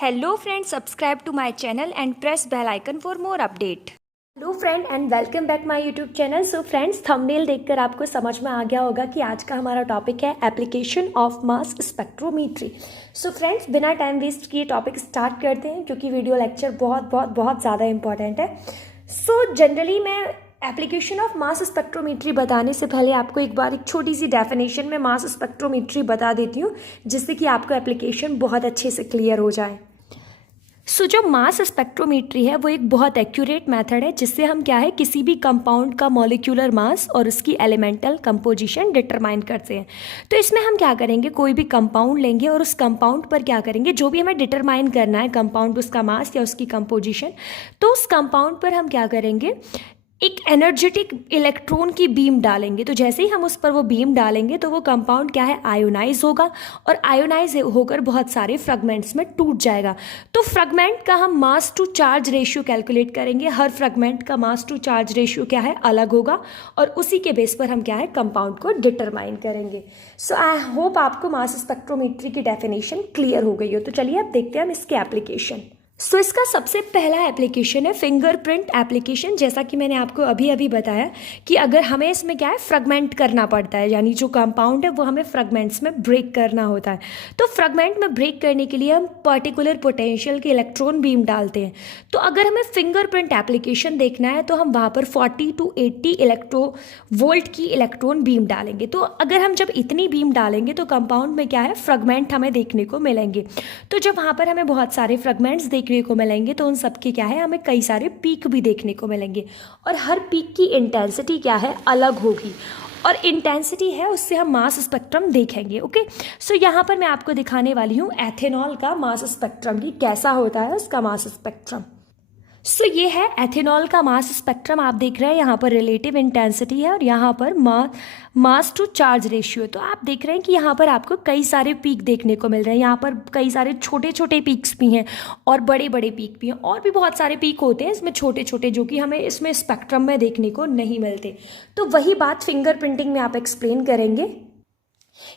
Hello friends, subscribe to my channel and press bell icon for more update. Hello friend and welcome back my YouTube channel. So friends, thumbnail देखकर आपको समझ में आ गया होगा कि आज का हमारा टॉपिक है application of mass spectrometry. So friends, बिना टाइम वेस्ट किए टॉपिक स्टार्ट करते हैं क्योंकि वीडियो लेक्चर बहुत ज़्यादा इंपॉर्टेंट है। सो जनरली मैं एप्लीकेशन ऑफ मास स्पेक्ट्रोमीट्री बताने से पहले आपको एक बार एक छोटी सी डेफिनेशन में मास स्पेक्ट्रोमीट्री बता देती हूँ जिससे कि आपको एप्लीकेशन बहुत अच्छे से क्लियर हो जाए। सो जो मास स्पेक्ट्रोमीट्री है वो एक बहुत एक्यूरेट मेथड है जिससे हम क्या है किसी भी कंपाउंड का मॉलिक्यूलर मास और उसकी एलिमेंटल कंपोजिशन डिटरमाइन करते हैं। तो इसमें हम क्या करेंगे, कोई भी कंपाउंड लेंगे और उस कंपाउंड पर क्या करेंगे, जो भी हमें डिटरमाइन करना है कंपाउंड, उसका मास या उसकी कंपोजिशन, तो उस कंपाउंड पर हम क्या करेंगे, एक एनर्जेटिक इलेक्ट्रॉन की बीम डालेंगे। तो जैसे ही हम उस पर वो बीम डालेंगे तो वो कंपाउंड क्या है, आयोनाइज होगा और आयोनाइज होकर बहुत सारे फ्रेगमेंट्स में टूट जाएगा। तो फ्रेगमेंट का हम मास टू चार्ज रेशियो कैलकुलेट करेंगे। हर फ्रेगमेंट का मास टू चार्ज रेशियो क्या है, अलग होगा और उसी के बेस पर हम क्या है कंपाउंड को डिटरमाइन करेंगे। सो आई होप आपको मास स्पेक्ट्रोमीट्री की डेफिनेशन क्लियर हो गई हो। तो चलिए अब देखते हैं हम इसके एप्लीकेशन। सो इसका सबसे पहला एप्लीकेशन है फिंगरप्रिंट एप्लीकेशन। जैसा कि मैंने आपको अभी अभी बताया कि अगर हमें इसमें क्या है फ्रेगमेंट करना पड़ता है, यानी जो कंपाउंड है वो हमें फ्रेगमेंट्स में ब्रेक करना होता है। तो फ्रेगमेंट में ब्रेक करने के लिए हम पर्टिकुलर पोटेंशियल के इलेक्ट्रॉन बीम डालते हैं। तो अगर हमें फिंगरप्रिंट एप्लीकेशन देखना है तो हम वहाँ पर 40 to 80 इलेक्ट्रोवोल्ट की इलेक्ट्रॉन बीम डालेंगे। तो अगर हम जब इतनी बीम डालेंगे तो कंपाउंड में क्या है फ्रेगमेंट हमें देखने को मिलेंगे। तो जब वहाँ पर हमें बहुत सारे फ्रेगमेंट्स देखने को मिलेंगे तो उन सब के क्या है हमें कई सारे पीक भी देखने को मिलेंगे और हर पीक की इंटेंसिटी क्या है, अलग होगी और इंटेंसिटी है उससे हम मास स्पेक्ट्रम देखेंगे। ओके, सो यहाँ पर मैं आपको दिखाने वाली हूँ एथेनॉल का मास स्पेक्ट्रम की कैसा होता है उसका मास स्पेक्ट्रम। सो ये है एथेनॉल का मास स्पेक्ट्रम। आप देख रहे हैं यहाँ पर रिलेटिव इंटेंसिटी है और यहाँ पर मास टू चार्ज रेशियो। तो आप देख रहे हैं कि यहाँ पर आपको कई सारे पीक देखने को मिल रहे हैं। यहाँ पर कई सारे छोटे छोटे पीक्स भी हैं और बड़े बड़े पीक भी हैं और भी बहुत सारे पीक होते हैं इसमें छोटे छोटे, जो कि हमें इसमें स्पेक्ट्रम में देखने को नहीं मिलते। तो वही बात फिंगरप्रिंटिंग में आप एक्सप्लेन करेंगे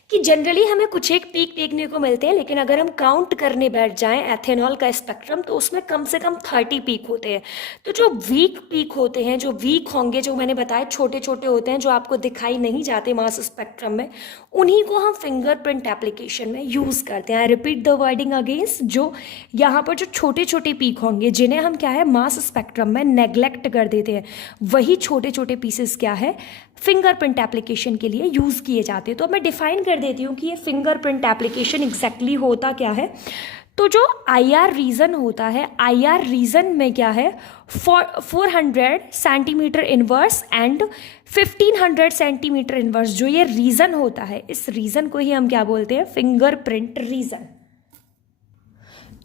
कि जनरली हमें कुछ एक पीक देखने को मिलते हैं, लेकिन अगर हम काउंट करने बैठ जाएं एथेनॉल का स्पेक्ट्रम तो उसमें कम से कम 30 पीक होते हैं। तो जो वीक पीक होते हैं, जो वीक होंगे, जो मैंने बताया छोटे छोटे होते हैं, जो आपको दिखाई नहीं जाते मास स्पेक्ट्रम में, उन्हीं को हम फिंगरप्रिंट एप्लीकेशन में यूज़ करते हैं। I repeat the wording against, जो यहाँ पर जो छोटे छोटे पीक होंगे जिन्हें हम क्या है मास स्पेक्ट्रम में नेग्लेक्ट कर देते हैं, वही छोटे छोटे पीसेस क्या है फिंगरप्रिंट एप्लीकेशन के लिए यूज़ किए जाते हैं। तो मैं डिफाइन कर देती हूँ कि ये फिंगरप्रिंट एप्लीकेशन एग्जैक्टली होता क्या है। तो जो IR रीजन होता है, IR रीजन में क्या है 400 centimetre inverse and 1500 centimetre inverse, जो ये रीजन होता है, इस रीजन को ही हम क्या बोलते हैं, फिंगरप्रिंट रीजन।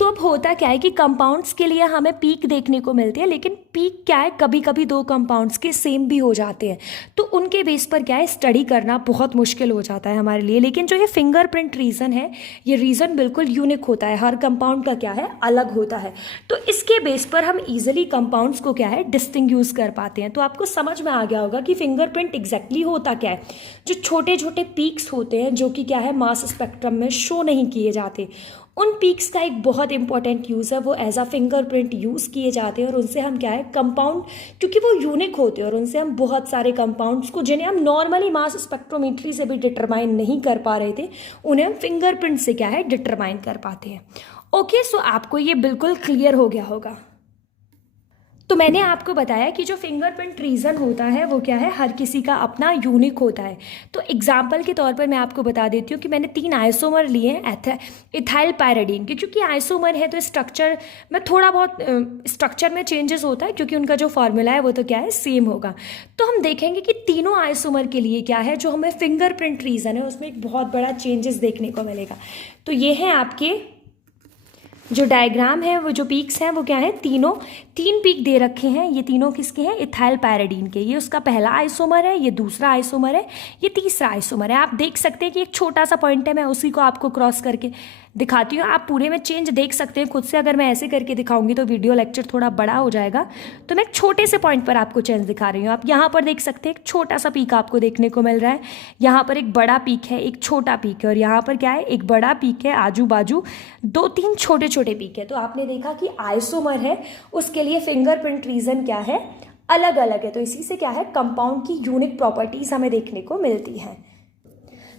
तो अब होता क्या है कि कंपाउंड्स के लिए हमें पीक देखने को मिलती है, लेकिन पीक क्या है कभी कभी दो कंपाउंड्स के सेम भी हो जाते हैं। तो उनके बेस पर क्या है स्टडी करना बहुत मुश्किल हो जाता है हमारे लिए। लेकिन जो ये फिंगरप्रिंट रीजन है, ये रीजन बिल्कुल यूनिक होता है, हर कंपाउंड का क्या है अलग होता है। तो इसके बेस पर हम ईजिली कंपाउंड्स को क्या है डिस्टिंग्विश कर पाते हैं। तो आपको समझ में आ गया होगा कि फिंगरप्रिंट एग्जैक्टली होता क्या है। जो छोटे छोटे पीक्स होते हैं जो कि क्या है मास स्पेक्ट्रम में शो नहीं किए जाते, उन पीक्स का एक बहुत इंपॉर्टेंट यूज़ है, वो एज अ फिंगरप्रिंट यूज़ किए जाते हैं और उनसे हम क्या है कंपाउंड, क्योंकि वो यूनिक होते हैं और उनसे हम बहुत सारे कंपाउंड्स को जिन्हें हम नॉर्मली मास स्पेक्ट्रोमीट्री से भी डिटरमाइन नहीं कर पा रहे थे, उन्हें हम फिंगरप्रिंट से क्या है डिटरमाइन कर पाते हैं। ओके, सो आपको ये बिल्कुल क्लियर हो गया होगा। तो मैंने आपको बताया कि जो फिंगरप्रिंट रीजन होता है वो क्या है हर किसी का अपना यूनिक होता है। तो एग्जाम्पल के तौर पर मैं आपको बता देती हूँ कि मैंने 3 आइसोमर लिए हैं इथाइल पायरिडीन के। क्योंकि आइसोमर है तो स्ट्रक्चर में थोड़ा बहुत स्ट्रक्चर में चेंजेस होता है, क्योंकि उनका जो फॉर्मूला है वो तो क्या है सेम होगा। तो हम देखेंगे कि तीनों आइसोमर के लिए क्या है जो हमें फिंगरप्रिंट रीजन है उसमें एक बहुत बड़ा चेंजेस देखने को मिलेगा। तो ये है आपके जो डायग्राम है, वो जो पीक्स हैं वो क्या है, 3 पीक दे रखे हैं। ये तीनों किसके हैं, इथाइल पैराडीन के। ये उसका पहला आइसोमर है, ये दूसरा आइसोमर है, ये तीसरा आइसोमर है। आप देख सकते हैं कि एक छोटा सा पॉइंट है, मैं उसी को आपको क्रॉस करके दिखाती हूँ, आप पूरे में चेंज देख सकते हैं खुद से। अगर मैं ऐसे करके दिखाऊंगी तो वीडियो लेक्चर थोड़ा बड़ा हो जाएगा, तो मैं एक छोटे से पॉइंट पर आपको चेंज दिखा रही हूँ। आप यहाँ पर देख सकते हैं एक छोटा सा पीक आपको देखने को मिल रहा है, यहाँ पर एक बड़ा पीक है, एक छोटा पीक है, और यहाँ पर क्या है, एक बड़ा पीक है, आजू बाजू 2-3 छोटे छोटे पीक है। तो आपने देखा कि आइसोमर है, उसके लिए फिंगरप्रिंट रीजन क्या है, अलग अलग है। तो इसी से क्या है, कंपाउंड की यूनिक प्रॉपर्टीज हमें देखने को मिलती हैं।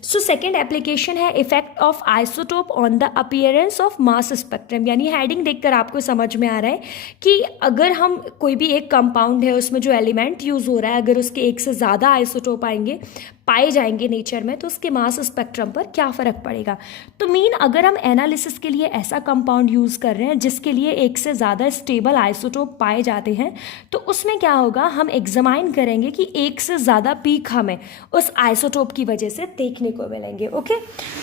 सो सेकेंड एप्लीकेशन है effect of isotope on the appearance of mass spectrum. यानी हेडिंग देखकर आपको समझ में आ रहा है कि अगर हम कोई भी एक कंपाउंड है, उसमें जो एलिमेंट यूज़ हो रहा है, अगर उसके एक से ज़्यादा आइसोटोप पाए जाएंगे नेचर में, तो उसके मास स्पेक्ट्रम पर क्या फ़र्क पड़ेगा। तो मीन अगर हम एनालिसिस के लिए ऐसा कंपाउंड यूज़ कर रहे हैं जिसके लिए एक से ज़्यादा स्टेबल आइसोटोप पाए जाते हैं, तो उसमें क्या होगा, हम एग्जामाइन करेंगे कि एक से ज़्यादा पीक हमें उस आइसोटोप की वजह से देखने को मिलेंगे। ओके,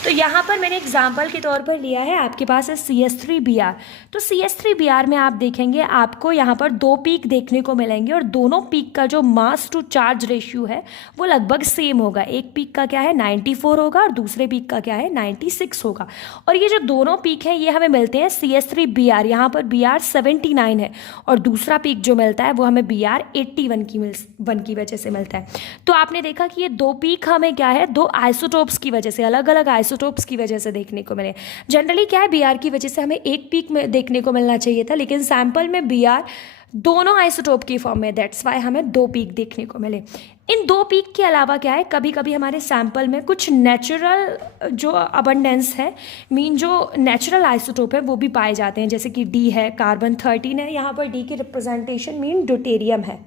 तो यहाँ पर मैंने एग्जाम्पल के तौर पर लिया है, आपके पास है CH3Br। तो CH3Br में आप देखेंगे आपको यहाँ पर 2 पीक देखने को मिलेंगे, और दोनों पीक का जो मास टू चार्ज रेशियो है वो लगभग सेम होगा। एक पीक का क्या है 94 होगा, और दूसरे पीक का क्या है 96 होगा। और ये जो दोनों पीक हैं ये हमें मिलते हैं CH3Br, यहाँ पर Br 79 है, और दूसरा पीक जो मिलता है वो हमें Br 81 की वजह से मिलता है। तो आपने देखा कि ये 2 पीक हमें क्या है, 2 आइसोटोप्स की वजह से, अलग अलग आइसोटोप्स की वजह से देखने को मिले। जनरली क्या है, Br की वजह से हमें एक पीक में देखने को मिलना चाहिए था, लेकिन सैंपल में Br दोनों आइसोटोप की फॉर्म में, दैट्स वाई हमें 2 पीक देखने को मिले। इन 2 पीक के अलावा क्या है, कभी कभी हमारे सैंपल में कुछ नेचुरल जो अबंडेंस है, मीन जो नेचुरल आइसोटोप है वो भी पाए जाते हैं, जैसे कि D है, कार्बन 13 है, यहाँ पर D की रिप्रेजेंटेशन मीन ड्यूटेरियम है।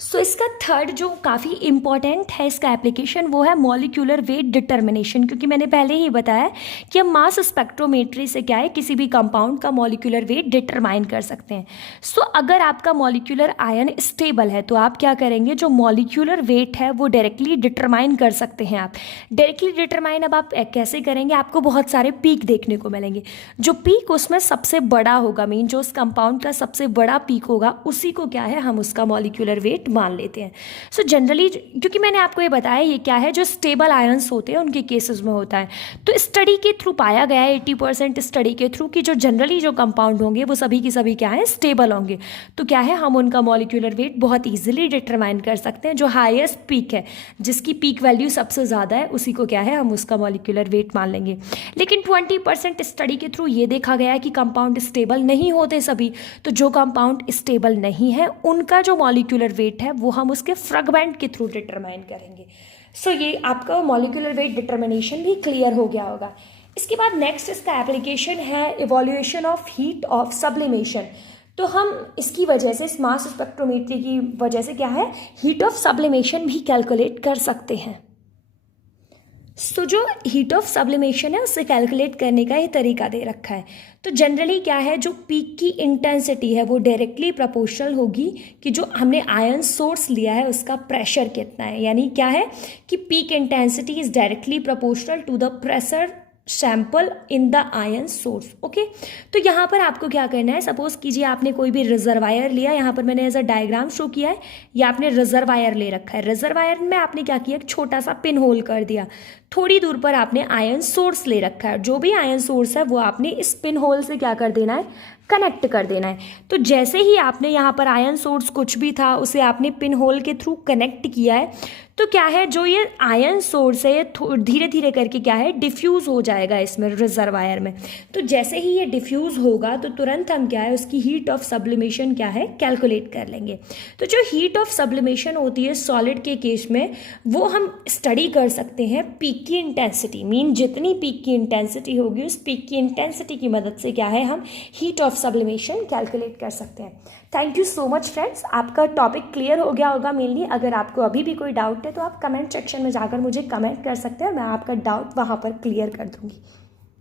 सो इसका थर्ड जो काफ़ी इंपॉर्टेंट है इसका एप्लीकेशन, वो है मॉलिक्यूलर वेट डिटर्मिनेशन। क्योंकि मैंने पहले ही बताया कि हम मास स्पेक्ट्रोमेट्री से क्या है, किसी भी कंपाउंड का मॉलिक्यूलर वेट डिटरमाइन कर सकते हैं। सो अगर आपका मॉलिक्यूलर आयन स्टेबल है तो आप क्या करेंगे, जो मॉलिक्यूलर वेट है वो डायरेक्टली डिटरमाइन कर सकते हैं। आप डायरेक्टली डिटरमाइन अब आप कैसे करेंगे, आपको बहुत सारे पीक देखने को मिलेंगे। जो पीक उसमें सबसे बड़ा होगा, मीन जो उस कंपाउंड का सबसे बड़ा पीक होगा, उसी को क्या है, हम उसका मॉलिक्यूलर वेट मान लेते हैं। सो जनरली क्योंकि मैंने आपको ये बताया ये क्या है, जो स्टेबल आयंस होते हैं उनके केसेस में होता है। तो स्टडी के थ्रू पाया गया है 80% स्टडी के थ्रू कि जो जनरली जो कंपाउंड होंगे वो सभी की सभी क्या है, स्टेबल होंगे। तो क्या है, हम उनका मॉलिक्यूलर वेट बहुत ईजिली डिटरमाइन कर सकते हैं। जो हाईएस्ट पीक है, जिसकी पीक वैल्यू सबसे ज़्यादा है, उसी को क्या है, हम उसका मॉलिक्यूलर वेट मान लेंगे। लेकिन 20% स्टडी के थ्रू ये देखा गया है कि कंपाउंड स्टेबल नहीं होते सभी। तो जो कंपाउंड स्टेबल नहीं है उनका जो मॉलिक्यूलर वेट है वो हम उसके फ्रैगमेंट के थ्रू डिटरमाइन करेंगे। सो ये आपका मॉलिक्यूलर वेट डिटरमिनेशन भी क्लियर हो गया होगा। इसके बाद नेक्स्ट इसका एप्लीकेशन है evolution of heat of sublimation. तो हम इसकी वजह से, इस मास स्पेक्ट्रोमेट्री की वजह से क्या है, हीट ऑफ सब्लिमेशन भी कैलकुलेट कर सकते हैं। सो जो हीट ऑफ सब्लिमेशन है उससे कैलकुलेट करने का ये तरीका दे रखा है। तो जनरली क्या है, जो पीक की इंटेंसिटी है वो डायरेक्टली प्रोपोर्शनल होगी कि जो हमने आयन सोर्स लिया है उसका प्रेशर कितना है। यानी क्या है कि peak intensity is directly proportional to the pressure sample in the ion source. Okay, तो यहाँ पर आपको क्या करना है, सपोज कीजिए आपने कोई भी रिजर्वायर लिया, यहाँ पर मैंने एज अ डायग्राम शो किया है, या आपने रिजर्वायर ले रखा है। रिजर्वायर में आपने क्या किया, एक छोटा सा पिन होल कर दिया। थोड़ी दूर पर आपने आयन सोर्स ले रखा है, जो भी आयन सोर्स है वो आपने इस पिन होल से क्या कर देना है, कनेक्ट कर देना है। तो जैसे ही आपने यहाँ पर आयन सोर्स कुछ भी था उसे आपने पिन होल के थ्रू कनेक्ट किया है, तो क्या है, जो ये आयन सोर्स है ये धीरे धीरे करके क्या है, डिफ्यूज़ हो जाएगा इसमें रिजर्वायर में। तो जैसे ही ये डिफ्यूज़ होगा तो तुरंत हम क्या है, उसकी हीट ऑफ सब्लिमेशन क्या है, कैलकुलेट कर लेंगे। तो जो हीट ऑफ सब्लिमेशन होती है सॉलिड के केस में, वो हम स्टडी कर सकते हैं पीक की इंटेंसिटी, मीन जितनी पीक की इंटेंसिटी होगी उस पीक की इंटेंसिटी की मदद से क्या है, हम हीट ऑफ सब्लिमेशन कैलकुलेट कर सकते हैं। Thank you so much friends, आपका टॉपिक क्लियर हो गया होगा मेनली। अगर आपको अभी भी कोई डाउट है तो आप कमेंट सेक्शन में जाकर मुझे कमेंट कर सकते हैं, मैं आपका डाउट वहाँ पर क्लियर कर दूँगी।